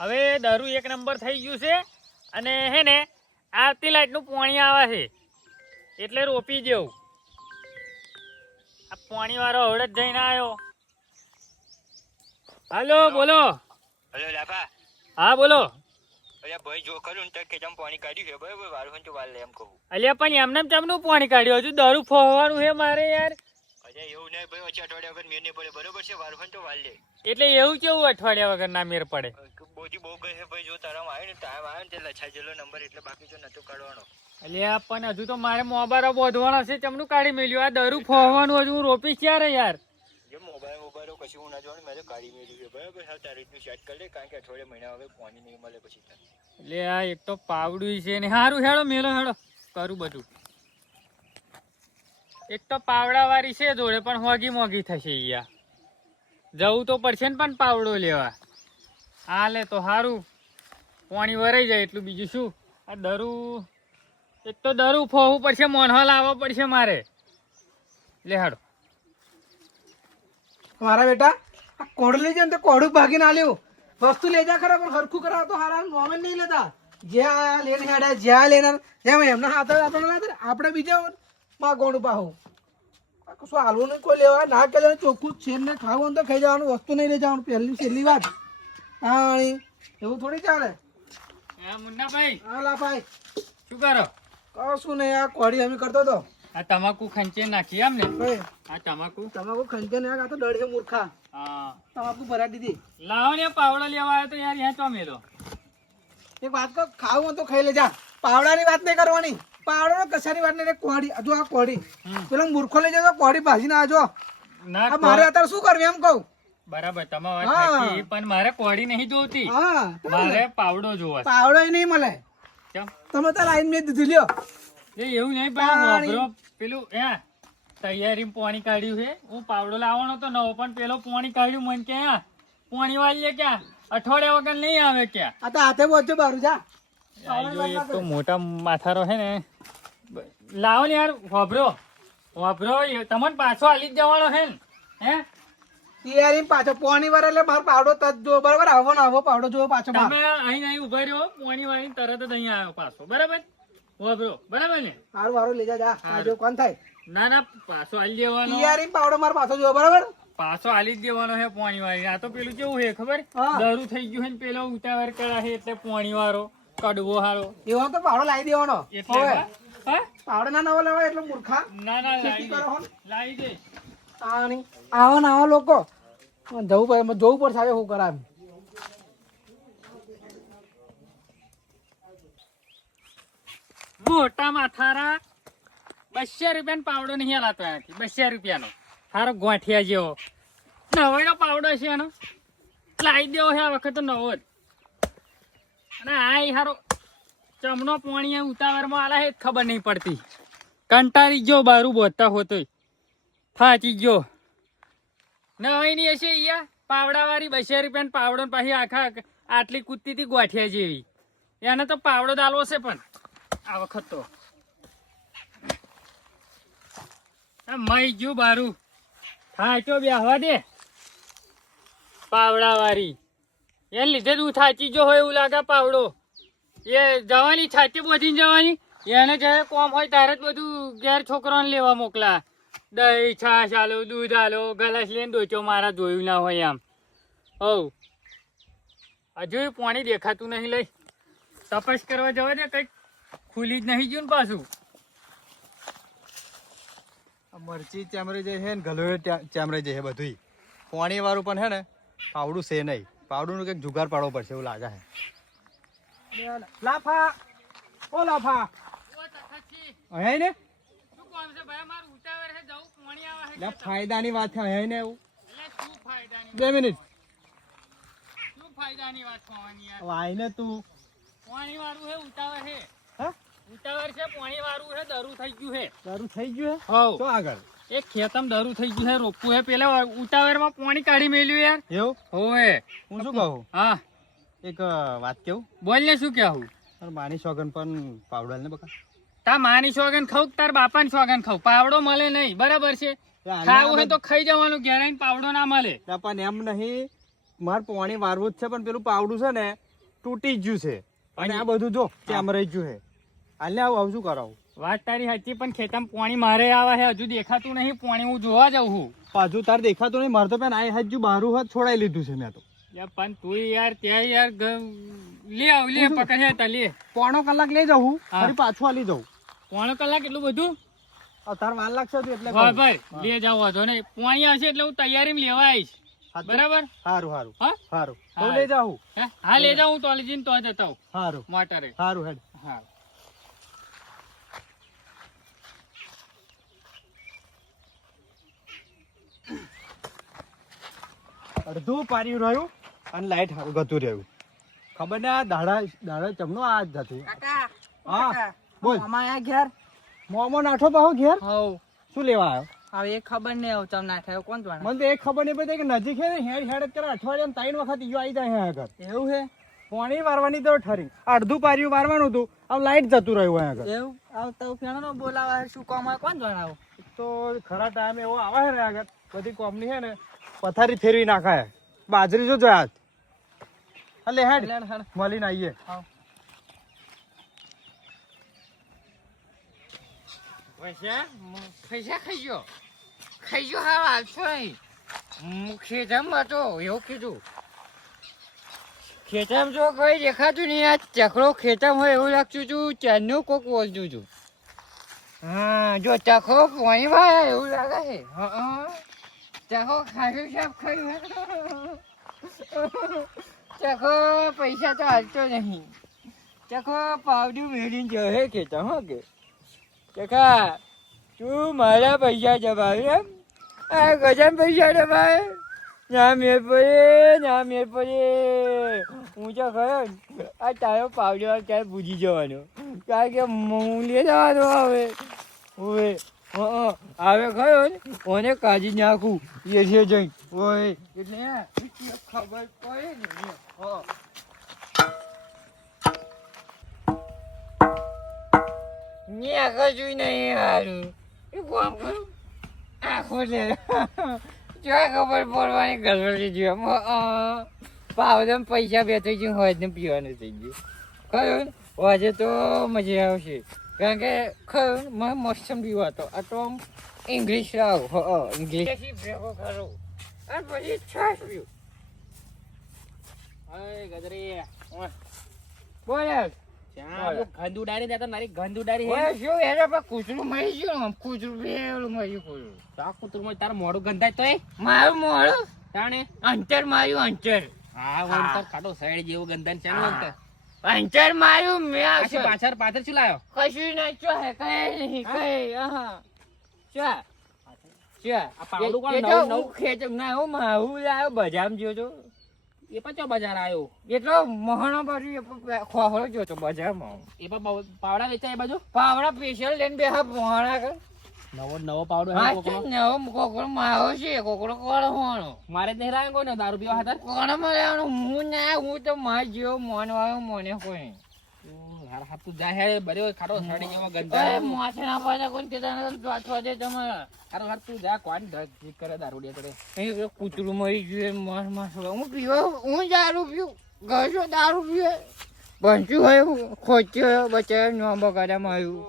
હવે દારૂ એક નંબર થઈ ગયું છે અને હે ને આવતી લાઈટનું પાણી આવે છે એટલે રોપી જેવું. આ પાણી વાળો હવડે જ જઈને આવ્યો. હાલો બોલો. હલો લાફા. હા બોલો. અલ્યા ભાઈ જો ખરું ને કે જમ પાણી કાઢ્યું છે બરાબર વાળું તો વાળ લે એમ કહું. અલ્યા પણ એમને ચમનું પાણી કાઢ્યું? હજુ દારૂ ફોવાનું છે મારે યાર. અલ્યા એવું નહીં ભાઈ વચ્ચે અઠવાડિયા વગર મેર નહીં પડે બરોબર છે વાળું તો વાળ લે. એટલે એવું કેવું અઠવાડિયા વગર ના મેર પડે? બોજી બહુ ગઈ છે ભાઈ જો તારામાં આવ્યો ને ટાઈમ આવ્યો ને તે લછાઈ જેલો નંબર એટલે બાકી તો નતો કાઢવાનો. અલ્યા પણ હજુ તો મારે મોબાઈલ બોધવાનો છે ચમનું કાઢી મેલ્યું? આ દારૂ ફોવાનું હજુ હું રોપીશ ક્યારે યાર? જે મોબાઈલ કશું હું ના જોવાનું મેં તો કાઢી મેળ્યું છે બરાબર હા તારી રીતનું સેટ કરી લે કારણ કે અઠવાડિયા મહિના હવે પાણી નહીં મળે પછી તારે. એટલે આ એક તો પાવડું છે ને સારું હેડો મેલો હેડો કરું બધું. એક તો પાવડા વાળી છે જોડે પણ હોગી મોગી થશે યાર. જવું તો પડશે ને પણ પાવડો લેવા. હા લે તો સારું પાણી વરાઈ જાય એટલું બીજું શું. આ દરું એક તો દરું ફોવું પડશે મોનહો લાવવો પડશે મારે. લે હાડો મારા બેટા આ કોડું લઈ જાય ને તો કોડું ભાગીને આલ્યું. વસ્તુ લઈ જા ખરા પણ હરખું કરાવ તો હારા નોમે નહીં લેતા. જ્યાં લઈને હેડા જ્યાં લેનાર જેમ એમના હાથ આપણે બીજા માં ગોળું પાહું કશું હાલવું નહીં કોઈ લેવા ના કે ચોખ્ખું છે ને ખાવું તો ખાઈ જવાનું વસ્તુ નહીં લઈ જવાનું પહેલી છેલ્લી વાત. હા એવું થોડી ચાલે. હા મુન્નાભાઈ. હા લા ભાઈ શું કરો? કશું નહીં આ કોડી અમે કરતો હતો. આ તમાકુ ખંચે નાખી એમ ને? આ તમાકુ ખંજે ને આ તો ડર છે મૂર્ખા. હા તમાકુ ભરાઈ દીધી. લાવો ને પાવડો લેવા આવ્યો તો યાર यहाँ તો મેલો. એક વાત કહું ખાવું તો ખાઈ લેજા. પાવડાની વાત નહીં કરવાની. પાવડો કશાની વાત નહીં. કોડી હજુ આ કોડી પેલો મૂર્ખો લઈ જતો કોડી ભાજીને આજો. ના મારે અત્યારે શું કરવું એમ કહું. બરાબર તમારી વાત સાચી પણ મારે કોડી નહીં જોતી. હા મારે પાવડો જોવા. પાવડો નહીં મળે. કેમ? તમે તાર આઈને મેં દીધું લ્યો. એ એવું નહીં પણ પેલું તૈયારી પાણી કાઢ્યું છે. હું પાવડો લાવવાનો તો નવો પણ પેલો પાણી કાઢ્યું મને કે પાણી વાળીએ ક્યાં અઠવાડિયા વગર નહીં આવે ક્યાં. આ તો હાથે પહોંચજો બારું જા. એક તો મોટા માથારો છે ને લાવો ને યાર. વાપરો તમને પાછો હાલી જ જવાનો છે ને હે તૈયારી પાછો પોણી વાર એટલે મારો પાવડો તજ જો બરાબર આવો ને આવો પાવડો જોવો પાછો. તમે અહીં ઉભા રહ્યો પાણી વાળી તરત જ અહીંયા આવ્યો પાછો બરાબર. વાપરો બરાબર ને? સારું સારું લઈ જા આજો કોણ થાય. ના પાછો હાલી દેવાનો. તૈયારી પાવડો મારો પાછો જોવો બરાબર. પાછો હાલી જ દેવાનો છે પાણી વાળી. આ તો પેલું કેવું છે ખબર? દારૂ થઈ ગયું છે ને પેલો ઉતાવળ કરા છે એટલે પાણી વાળો કડવો હારો એવો તો પાવડો લાવી દેવાનો. એટલે પાવડો ના નવો લેવાય એટલે મૂર્ખા. ના લાવી દે. આવો ને આવો લોકો જોવું પડશે હવે શું કરાવ. મોટા માથારા 200 રૂપિયાનો પાવડો નહીં હલાતો એનાથી. 200 રૂપિયાનો સારો ગોઠિયા જેવો નવાઈનો પાવડો છે એનો. લાવી દેવો છે આ વખત તો નવો જ. અને આ હારો ચમનો પાણી ઉતાવળમાં આલા છે ખબર નહીં પડતી. કંટાળી ગયો બારું બોધતા હોતો થાચી ગયો. નવાઈની હશે અહીંયા પાવડાવાળી 200 રૂપિયાનો પાવડો પાછી આખા આટલી કૂદતી હતી ગોઠિયા જેવી. એને તો પાવડો દાલવો છે પણ આ વખત તો મઈ ગયું બારું. થાચો બેહવા દે પાવડા વાળી. એને લીધે તું થાચી ગયો હોય એવું લાગે પાવડો. એ જવાની છાતી બોધીને જવાની. એને જયારે કોમ હોય ત્યારે જ બધું ઘેર છોકરાને લેવા મોકલા. દહીં છાશ આલો દૂધ આલો ગલાસ લઈને દોચો મારા જોયું ના હોય આમ. હવ હજુ પાણી દેખાતું નહીં. લઈ તપાસ કરવા જવા દે કઈક ખુલી જ નહીં ગયું ને પાછું. મરચી ચામરે જે છે ને ગલોએ ચામરે જે છે બધું પાણી વાળું પણ છે ને પાવડું છે નહીં. પાવડું નું કઈક જુગાર પાડવો પડશે એવું લાગે છે. લાફા ઓ લાફા અહીંયા ને શું કામ છે ભાઈ? મારું ઉતાવળ છે જવું પાણી આવે છે. ફાયદાની વાત છે અહીંયા ને એવું. એટલે શું ફાયદાની 2 મિનિટ શું ફાયદાની વાત કરવાની યાર? આઈને તું પાણી વાળું છે ઉતાવળ છે. હા ઉતાવળ છે પાણી વાળું છે. દરું થઈ ગયું છે. તારું થઈ ગયું હે હવ તો આગળ એક ખેતમ દરું થઈ ગયું છે. રોપવું છે પેલા ઉતાવળમાં પાણી કાઢી મેલ્યું યાર. એવું હોવે હું શું કહું હા એક વાત કેવું. બોલ ને શું કહેવું? તાર માની સોગન પણ પાવડો ને બકા. તાર માની સોગન ખાવ તાર બાપાની સોગન ખાવ પાવડો મળે નહીં બરાબર છે. ખાવું હોય તો ખાઈ જવાનું. ઘેરાઈને પાવડો ના મળે. પણ એમ નહીં મારે પાણી વારવું જ છે પણ પેલું પાવડું છે ને તૂટી જ ગયું છે અને આ બધું જો ચેમરાઈ ગયું છે. હાલે આવું શું કરાવું? વાત તારી સાચી, પણ ખેતરમાં પાણી મારે આવે છે, હજુ દેખાતું નહીં પાણી. હું જોવા જાઉં છું. પાછું તાર દેખાતું નહીં. મારે તો પેન આ હજુ બારું હાથ છોડાઈ લીધું છે મેં તો. પણ તું યાર ત્યાં યાર લે આવ લે પકડ તા લે. પોણો કલાક લઈ જાઉં હા. ફરી પાછું આલી જાઉં. પોણો કલાક એટલું બધું? તાર વાર લાગશે હજુ એટલે વાહ કહું. ભાઈ લે જાવ વાંધો નહીં. પાણી આવશે એટલે હું તૈયારીમાં લેવા આવીશ. સાચું? બરાબર? સારું સારું હા સારું તો હા. લઈ જાઉં. હે? હા લે જાઉં હું તો જઈને તો જતા હું સારું મોટરે. સારું હેડ. હા અડધું પાર્યું રહ્યું અને લાઈટ ગતું રહ્યું. ખબર ને આ દાડા ચમનો આ જ હતી. હા બોલ. અમારા ઘેર મોમો નાઠો પાહો ઘેર હવ શું લેવા આવ્યો? હવે એ ખબર નહીં આવ તમને નાખ્યો કોણ જાણે. મને તો એક ખબર નહીં પડી કે નજીક હે ને હેડ હેડ જ કરે. અઠવાડિયામાં 3 વખત ઈયો આવી જાય હે આગળ. એવું હે? પાણી વારવાની તો ઠરી અડધું પાર્યું વારવાનું હતું. આમ લાઈટ જતું રહ્યું અહીં આગળ. એવું આવતા ફેણો બોલાવા શું કામ આવે કોણ જણાવો. તો ખરા ટાઈમ એવો આવે છે ને આગળ બધી કોમની છે ને પથારી ફેરવી નાખાય. બાજરી જો જોયા એટલે હેડ મળીને આવીએ. પૈસા ખાઈ ગયો હા આવશો નહીં. હું ખેતરમાં હતો એવું કીધું. ખેતરમાં જો કઈ દેખાતું નહીં. આ ચકડો ખેતરમાં હોય એવું લાગતું હતું. ચારનું કોક બોલતું હતું. હા જો ચકડો પાણીમાં એવું લાગે છે. હા ચકડો ખાયું સાફ ખાયું. ચકડો પૈસા તો હાલતો નહીં. ચકડો પાવડું મેળીને જશે ખેતર હો કે ચકા તું મારા પૈસા જમાવે એમ? આ ગજાન પૈસા જમાવે? ના મેળ પડે. હું તો ખરો આ તારો પાવડો ક્યારે ભૂજી જવાનો. કારણ કે હું લઈ જવાનો હવે ખરો ને ઓને કાઢી નાખું એ છે જઈ હોય એટલે ખબર પડે ને. આગળ જોઈ નહીં હારું એ કામ કરું આખો લે જો ખબર પડવાની ગરબડી જોયું પાવડમ પૈસા બેઠી ગયું હોય ને પીવાનું થઈ ગયું ખરું આજે તો મજા આવશે કારણ કે ખરું મને મોસમ પીવો હતો આ તો ઇંગ્લિશ રાવ ઇંગ્લિશ ભેગો ખરું અને પછી છાશ પીવું. હવે ગજરી બોલ ગંદુ ડારી દેતા મારી ગંદુ ડારી શું એને પણ કૂતરું મરી ગયું. કૂતરું બેલું મરી ગયું. આ કૂતરું માં તારું મોડું ગંધાય તોય મારું મોડું જાણે અંતર માર્યું અંતર. હા અંતર કાઢો સાઈડ જેવું ગંધાન ચાલુ અંતર અંતર માર્યું મેં પાછળ શું લાયો? કશું નહીં ચો હે કઈ નહીં કઈ હા ચા આ પાવડું કોણ નવું ખેતર ના હું માહુ લાયો બજામ જો તો એ પણ બજાર આવ્યો એટલો મહાનો બાજુ ખોહરો જોતો બજારમાં. એ પણ પાવડા વેચાય એ બાજુ પાવડા સ્પેશિયલ લઈને બે મોહણા કર નવો પાવડો નવો કોકરો માવો છે કોકરો કોણ હોવાનો મારે નહીં લાવ્યો કોઈ દારૂ પીવા હતા કોણ મળે હું ના હું તો માર જેવો મોન વાળો મોને કોઈ તું જાય બરે ખાટો સાડી જેવા ગંદા માથે ના પાડે કોઈ પાછવા દે તમે હારું તું જા કોણ ઠીક કરે દારૂ દે કરે કૂતરું મરી ગયું માસ હું પીવા હું દારૂ પીવું ઘર દારૂ પીવે બનતું હોય ખોચ્યો બચાવ નોંબો કાઢામાં આવ્યું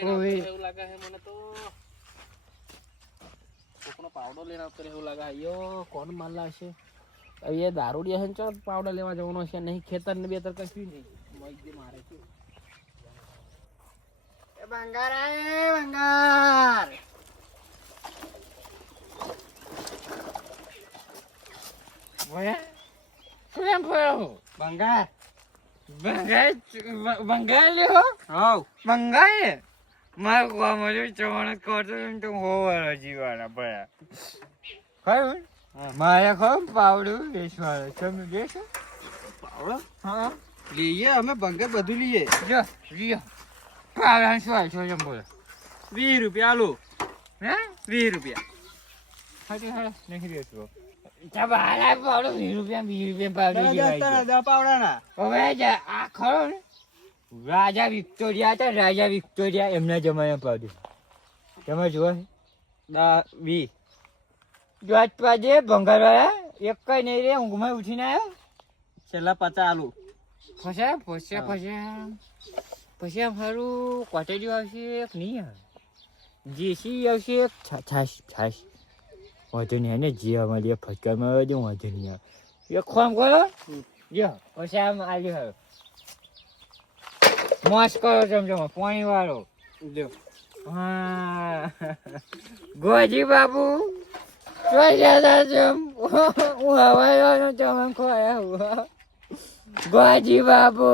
એવું લાગે છે મને તો કોકનો પાવડો લઈને આવતો એવું લાગે અયો કોણ મારલા હશે એ દારૂડિયા છે ને ચાલ પાવડો લેવા જવાનો છે નહીં ખેતર ને બેતર કશું નહીં મારે છે બંગાર બંગાર શું એમ ફર્યો બંગાર બંગાર લ્યો હા બંગાર મારે કોમર્યું ચવણ કરતો તો હોવાનો જીવાના ભયા ખરું મારે ખરું પાવડું વેચવાનું તમે બેસો પાવડો હા લઈએ અમે બંગર બધું લઈએ. જો લ્યો પાવડા શું આવશો એમ બોલો 20 રૂપિયા આલુ. હે 20 રૂપિયા. હા નહીં રહેતો ચાલ પાવડો 20 રૂપિયા પાવડો પાવડાના હવે આ ખરો ને રાજા વિક્ટોરિયા હતા રાજા વિક્ટોરિયા એમના જમાના પાડ્યું તમે જુઓ 20 જોત પાડે ભંગારવાળા એક કઈ નહીં રે ઊંઘમાં ઉઠીને આવ્યો છેલ્લા 50 આલુ પછી આમ સારું કોટેજો આવશે એક નહીં આવે જેસી આવશે એક છાશ વાંધો નહીં ને જે અમારી ફટકામાં આવે છે વાંધો નહીં આવે એક ખોમ કરો જો પછી આમ આવ્યો હવે મોસ કરો ચમચમો પાણી વાળો લ્યો હા ગોજી બાબુ જોઈ જતા જમ હું હવાઈવાનો ચમન ખોયા હું ગોજી બાબુ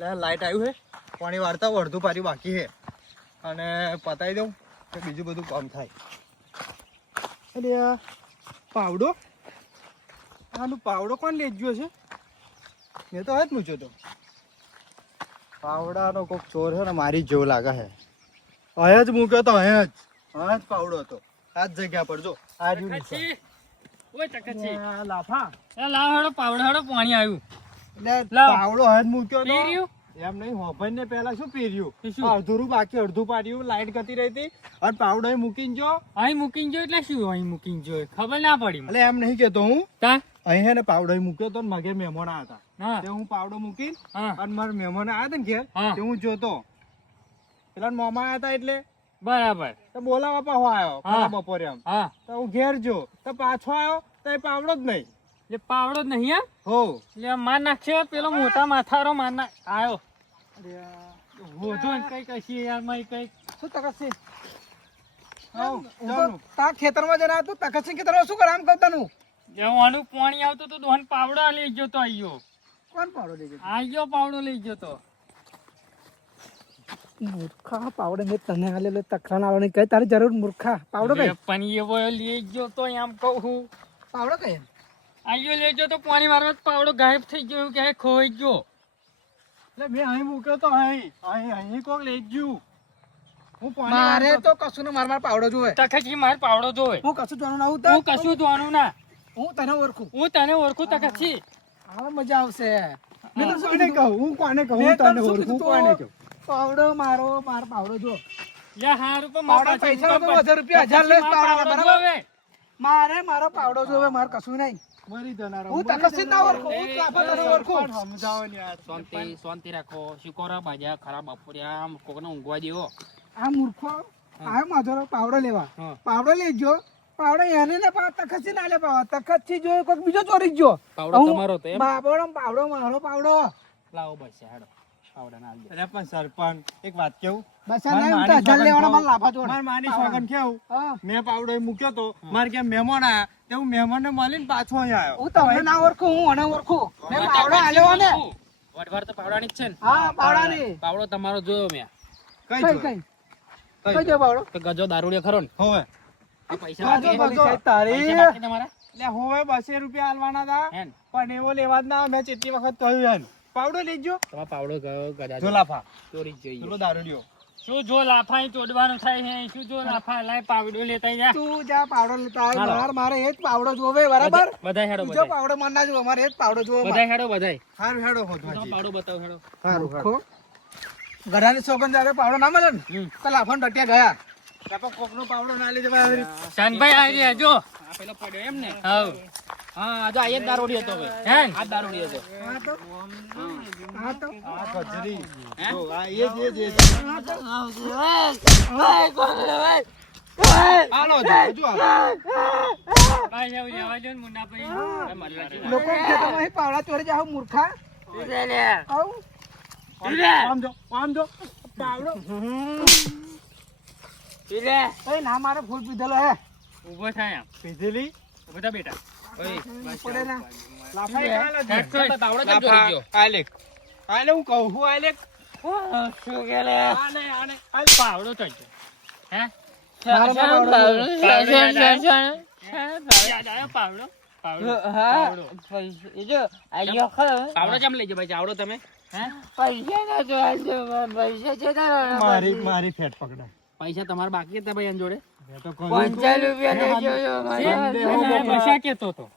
લાઈટ આવ્યું છે પાણી વાળતા અડધું પારી બાકી છે અને પતાવી દઉં તો બીજું બધું કામ થાય. અરે આ પાવડો આનું પાવડો કોણ લઈ ગયો છે? મેં તો જ મૂક્યો તો. પાવડાનો કોઈક ચોર છે ને મારી જેવો લાગે છે. અહીંયા જ મૂક્યો તો અહીંયા જ પાવડો હતો આ જ જગ્યા પર જો આ જ તકછી ઓય તકછી લાફા એ લાવ હેડો પાવડો હેડો પાણી આવ્યું એટલે લાવ. પાવડો અહીંયા જ મૂક્યો તો પીર્યું એમ નહીં હોભાઈ ને પેલા શું પીર્યું એ શું? અડધું બાકી અડધું પાડ્યું લાઈટ ગતી રહી હતી અને પાવડો અહીં મૂકીને જો અહીં મૂકીને જો એટલે શું અહીં મૂકીને જો ખબર ના પડી મને. એટલે એમ નહીં કેતો હું તા અહીં હે ને પાવડો અહીં મૂક્યો તો ને મગે મહેમાન આવ્યા હતા હા તે હું પાવડો મૂકીને હા અને મારા મહેમાન આવ્યા હતા ને ઘેર હા. તે હું જોતો પેલા મોમાં આવ્યા હતા એટલે બરાબર તો બોલાવા પાછો આવ્યો હા. પેલા બપોરે એમ હા તો હું ઘેર જો તો પાછો આવ્યો તો એ પાવડો જ નહીં એ પાવડો જ નહીં હા હો એટલે માર નાખ્યો પેલો મોટા માથારો માર ના આવ્યો હોજો ને કઈ કશી યાર મય કઈ શું તકસી આવ, હું તો ચાલો. તા ખેતરમાં જઈને આવ્યો તો તકસી ખેતરમાં શું કરે આમ કહું તનું જવાનું પાણી આવતું તો દોહન પાવડો લઈ ગયો તો આયો કોણ પાવડો લઈ ગયો આયો પાવડો લઈ ગયો તો મૂર્ખા પાવડો મેં તને હાલેલો તખરાન આવવાની કઈ તારી જરૂર મૂર્ખા પાવડો કઈ પણ એવો લઈ ગયો તો એમ કહું પાવડો કઈ આયો લઈ ગયો તો પાણી મારવા જ પાવડો ગાયબ થઈ ગયો એવું કે ખોઈ ગયો એટલે મેં અહીં મૂક્યો તો અહીં કોક લઈ ગયું હું પાણી મારે વાળતો તો કશું ને માર પાવડો જોવે તખતજી માર પાવડો જોવે હું કશું જોવાનું ના હું હું કશું જોવાનું ના હું તને ઓળખું હું તને ઓળખું તખતજી આવા મજા આવશે મેં તો શું કોને કીધું? કહું હું કોને કહું મેં હું તને તને શું ઓળખું કીધું? કોને કહું પાવડો મારો માર પાવડો જો લે હારું પણ પાવડા પૈસા તો 1000 રૂપિયા 1000 લઈશ પાવડાના, બરાબર? જોવે મારે મારો પાવડો જોવે માર કશું નહીં મરી જનારા હું તકસી ના ઓળખું હું ચાપા તને ઓળખું સમજાવો ને યાર શાંતિ રાખો શીખોરા બાજા ખરાબ બપોરિયા આમ કોકને ઊંઘવા દેવો આ મૂર્ખો આ માધોરો પાવડો લેવા હા. પાવડો લેજો પાવડો એને ને તખસી ના લે પાવડો તખતથી જો કોઈક બીજો ચોરી જ જો પાવડો હું- તમારો તો એમ? પાવડો પાવડો મારો પાવડો લાવો બસ હેડો પાવડા ના અરે પણ સરપંચ એક વાત કેવું બસ આ માર નહીં, હું તો માની 1000 લેવાના સોગંદ મારા લાફા જોડે. માર માની સોગંદ કેવું હા. મેં પાવડો અહીં મૂક્યો તો મારે ક્યાં મહેમાન આયા તે હું મહેમાન ને મળીને પાછો અહીંયા આવ્યો હું તમને ના ઓળખું હું અને ઓળખું મેં પાવડો આલ્યો ને વડવાર તો પાવડાની જ છે ને હા પાવડાની પાવડો તમારો જોયો મેં કઈ કઈ જોયું? કઈ કઈ જો પાવડો તો ગજો દારૂડિયો ખરો ને હોવે આ પૈસા ગજો, બાકી ગજો. પૈસા તારી બાકી તમારા એટલે હોવે 200 રૂપિયા આલવાના હતા હે ને? પણ એવો લેવા જ ના મેં ચેટલી વખત કહ્યું એમ પાવડો લેજો તમારો પાવડો ગયો ગદા જોલાફા ચોરી જ જોઈએ પેલો દારૂડિયો શું જો લાફા તોડવાનું થાય છે શું જો લાફા લાય પાવડો લેતા જા તું જા પાવડો લેતા આવ. હાલો. મારે એ જ પાવડો જોવે બરાબર બધાય હેડો બીજો બધાય પાવડો માર ના જોવે મારે એ જ પાવડો જોવે બધાય હેડો બધાય હારું હેડો તમારો હોધવાજી પાવડો બતાવો હેડો મૂર્ખો. ઘરાની સોગંદ આવે પાવડો ના મળે ને હમ. તો લાફાને ડટ્યા ગયા તાપા કોકનો પાવડો ના લઈ જવાય આવી રીતે. શાનભાઈ આવી રહ્યા જો આ પેલો પડ્યો એમ ને હા હા જો આ એક દારૂડી હતો ભાઈ હે આ દારૂડી હતો હા તો હા તો આ ગજરી જો આ એ જ હાલો જો હજુ આવો. ભાઈ જાવ જવા દો ને મુન્ના ભાઈ લોકો ખેતરમાં અહીં પાવડા ચોરી જાવ મૂર્ખા આવું આમ જો પાવડો એ ના મારે ફૂલ પીધેલો હે ઉભો થાય આમ પીધેલી બધા બેટા પડે ના લાફા એક આલે છે. પાવડો કેમ ચોરી લાફા ગયો આલેક આલે હું કહું હું આલેક શું કે લે આને પાવડો તો છે હે મારો પાવડો યાદ આવ્યો પાવડો પાવડો પાવડો કેમ લઈ જાય ભાઈ ચાવડો તમે હે મારી ફેટ પકડાય પૈસા તમારા બાકી હતા ભાઈ એમ જોડે મેં તો કહ્યું બસ્યા કેતો તો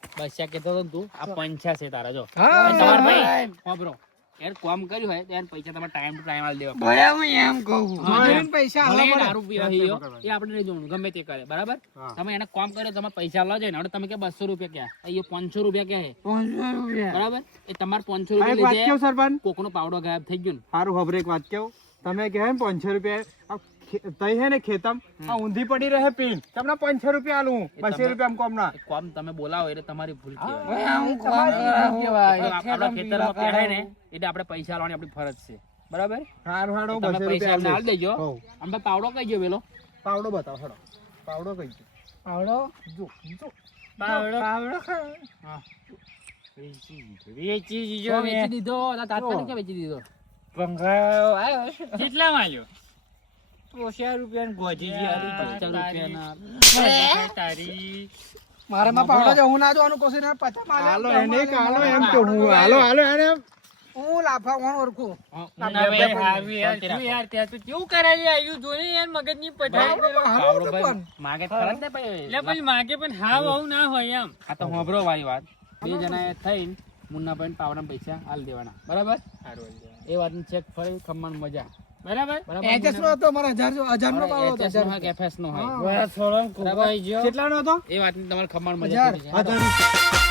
તું આ પંચા છે તારા જો હા તમારા ભાઈ વાપરો યાર કામ કર્યું હોય તો યાર પૈસા તમારે ટાઈમ ટુ ટાઈમ આલી દેવા ભાઈ હું એમ કહું મજૂરીને પૈસા ભલે આલવા એ પડે. દારૂ પીવા હીયો, એ આપણે નહીં જોવાનું, ગમે તે કરે બરાબર. તમે એને કામ કર્યો તમે પૈસા આલવા જોઈએ ને, હવે તમે કે 200 રૂપિયા ક્યાં, અહીંયા 500 રૂપિયા ક્યાં હે 500 રૂપિયા. બરાબર. એ તમારે 500 એક રૂપિયા વાત લીધે કેવું સરપંચ, કોકનો પાવડો ગાયબ થઈ ગયો ને. સારું ખબર એક વાત કેવું, તમે કહે ને 500 રૂપિયા આ તઈ હે ને ખેતમ આ ઊંધી પડી રહે પીન તમને 500 રૂપિયા આલું, 200 રૂપિયા કોમ ના. એ કામ તમે બોલાવો એટલે તમારી ભૂલ કહેવાય. ભાઈ, હું તમારી કહેવાય. આપણા ખેતરમાં પેડાય ને એટલે આપણે પૈસા આલવાની આપણી ફરજ છે બરાબર. સારું હાડો તમે 200 પૈસા રૂપિયા આલી દેજો. હોવ. આમ તો પાવડો કઈ ગયો પેલો પાવડો બતાવો હાડો, પાવડો કઈ ગયો? પાવડો હા. વેચી દીધો જો મેં. વેચી દીધો ના તાત્કાલિક કે વેચી દીધો. કેટલામાં આલ્યો? 50 રૂપિયાની ગોજી છે, આલી 50 રૂપિયાના. તારી મારામાં પાવડો છે, હું ના જોવાનું કોશિશ ના, 50 માં હાલો આલ્યા, એને તો હાલો આલ્યા. એમ કે હું હાલો હાલો એને એમ. હું લાફા કોણ ઓળખું. ના ભાઈ, હાવી યાર, શું યાર, ત્યાં તો કેવું કરાવી આવ્યું જોને યાર, મગજની પથારી પેલો. પાવડો ભાઈ માગે તો ખરા જ ને ભાઈ. એટલે પછી માગે પણ હાવ આવું ના હોય એમ. આ તો હોંભળો વાળી વાત, બે જણાએ થઈને મુન્નાભાઈને પાવડાના પૈસા આલી દેવાના બરાબર. એ વાતની ચેક ફરી ખમણ મજા બરાબર? બરાબર. HS નો હતો મારો 1000 નો પાવડો હતો, HS નો હોય કે FS નો હોય હા. થોડો કુવાઈ ગયો. કેટલાનો હતો? એ વાતની તમારે ખમણ મજા હજાર. પડી હા, જાય. ધરી.